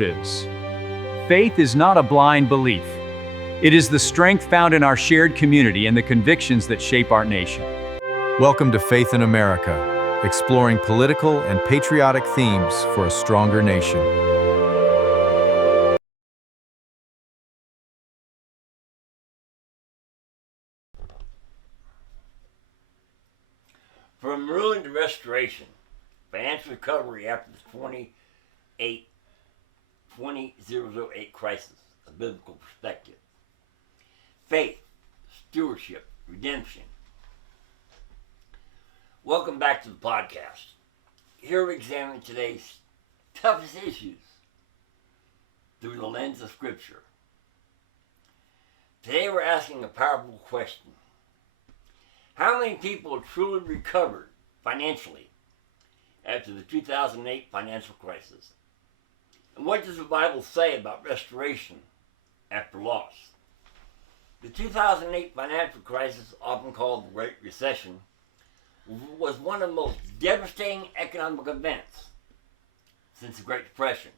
is. Faith is not a blind belief. It is the strength found in our shared community and the convictions that shape our nation. Welcome to Faith in America, exploring political and patriotic themes for a stronger nation. From ruin to restoration, financial recovery after the 2008 crisis, a biblical perspective. Faith, stewardship, redemption. Welcome back to the podcast. Here we examine today's toughest issues through the lens of Scripture. Today we're asking a powerful question. How many people truly recovered financially after the 2008 financial crisis? And what does the Bible say about restoration after loss? The 2008 financial crisis, often called the Great Recession, was one of the most devastating economic events since the Great Depression.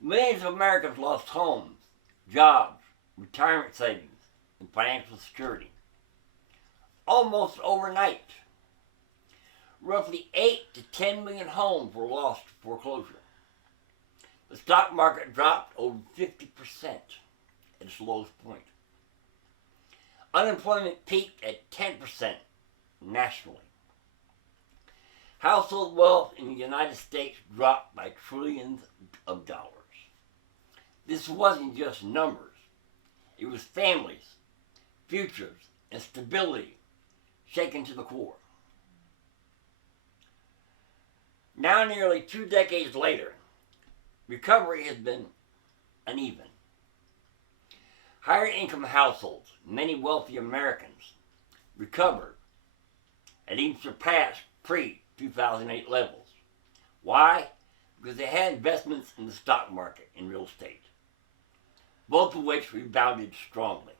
Millions of Americans lost homes, jobs, retirement savings, and financial security. Almost overnight. Roughly 8 to 10 million homes were lost to foreclosure. The stock market dropped over 50% at its lowest point. Unemployment peaked at 10% nationally. Household wealth in the United States dropped by trillions of dollars. This wasn't just numbers. It was families, futures, and stability shaken to the core. Now, nearly 2 decades later, recovery has been uneven. Higher income households, many wealthy Americans, recovered and even surpassed pre-2008 levels. Why? Because they had investments in the stock market and real estate, both of which rebounded strongly.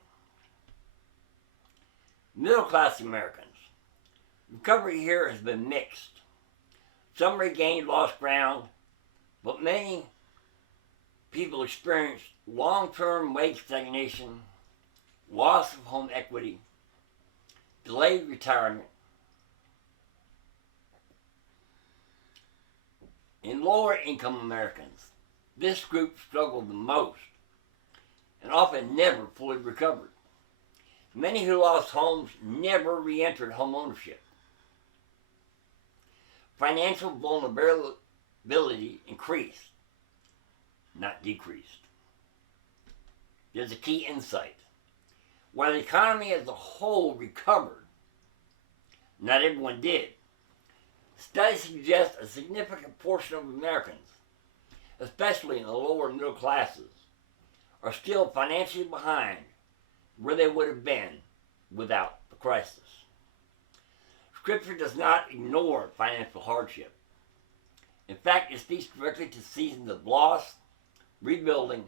Middle-class Americans. Recovery here has been mixed. Some regained lost ground, but many people experienced long-term wage stagnation, loss of home equity, delayed retirement. In lower-income Americans, this group struggled the most and often never fully recovered. Many who lost homes never re-entered home ownership. Financial vulnerability increased, not decreased. There's a key insight. While the economy as a whole recovered, not everyone did. Studies suggest a significant portion of Americans, especially in the lower middle classes, are still financially behind where they would have been without the crisis. Scripture does not ignore financial hardship. In fact, it speaks directly to seasons of loss, rebuilding,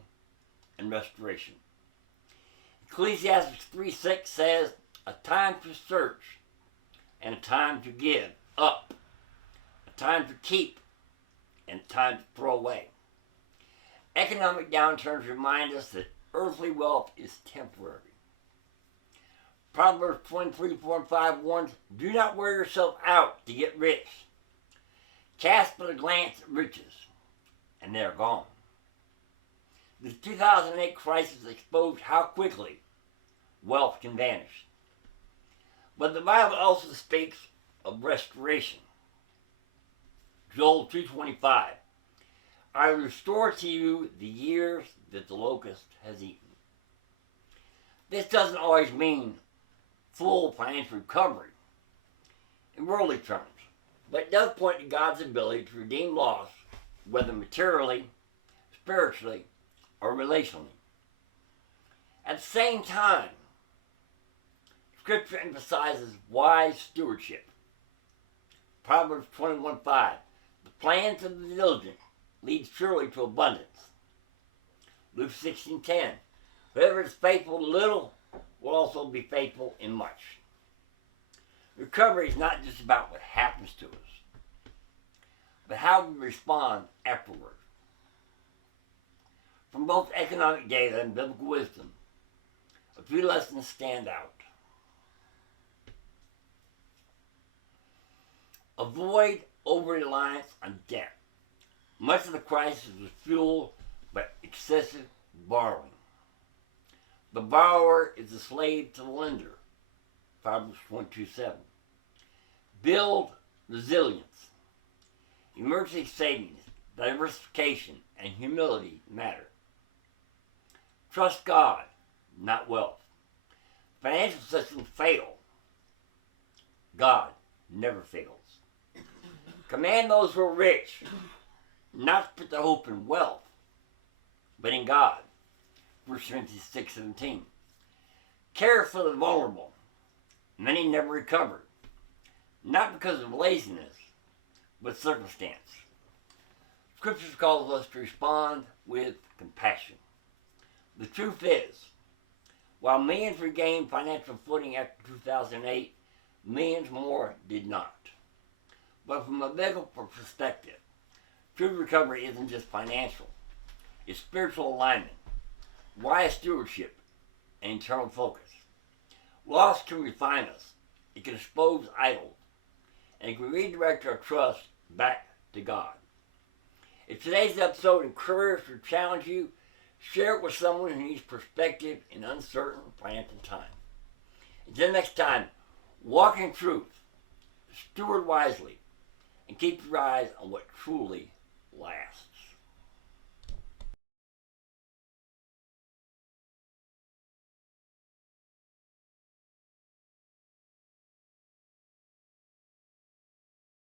and restoration. Ecclesiastes 3:6 says, a time to search and a time to give up, a time to keep and a time to throw away. Economic downturns remind us that earthly wealth is temporary. Proverbs 23:4-5 warns, do not wear yourself out to get rich. Cast but a glance at riches, and they are gone. The 2008 crisis exposed how quickly wealth can vanish. But the Bible also speaks of restoration. Joel 2:25, I restore to you the years that the locust has eaten. This doesn't always mean full financial recovery in worldly terms, but it does point to God's ability to redeem loss, whether materially, spiritually, or relationally. At the same time, Scripture emphasizes wise stewardship. Proverbs 21:5, the plans of the diligent lead surely to abundance. Luke 16:10, whoever is faithful to little will also be faithful in much. Recovery is not just about what happens to us, but how we respond afterward. From both economic data and biblical wisdom, a few lessons stand out. Avoid over-reliance on debt. Much of the crisis was fueled by excessive borrowing. The borrower is a slave to the lender. Proverbs 1:27. Build resilience. Emergency savings, diversification, and humility matter. Trust God, not wealth. Financial systems fail. God never fails. Command those who are rich not to put their hope in wealth, but in God. 1 Corinthians 6:17. Care for the vulnerable. Many never recovered, not because of laziness, but circumstance. Scripture calls us to respond with compassion. The truth is, while millions regained financial footing after 2008, millions more did not. But from a biblical perspective, true recovery isn't just financial. It's spiritual alignment, wise stewardship, and internal focus. Loss can refine us. It can expose idols. And it can redirect our trust back to God. If today's episode encouraged or challenged you, share it with someone who needs perspective in uncertain financial times. Until next time, walk in truth, steward wisely, and keep your eyes on what truly lasts.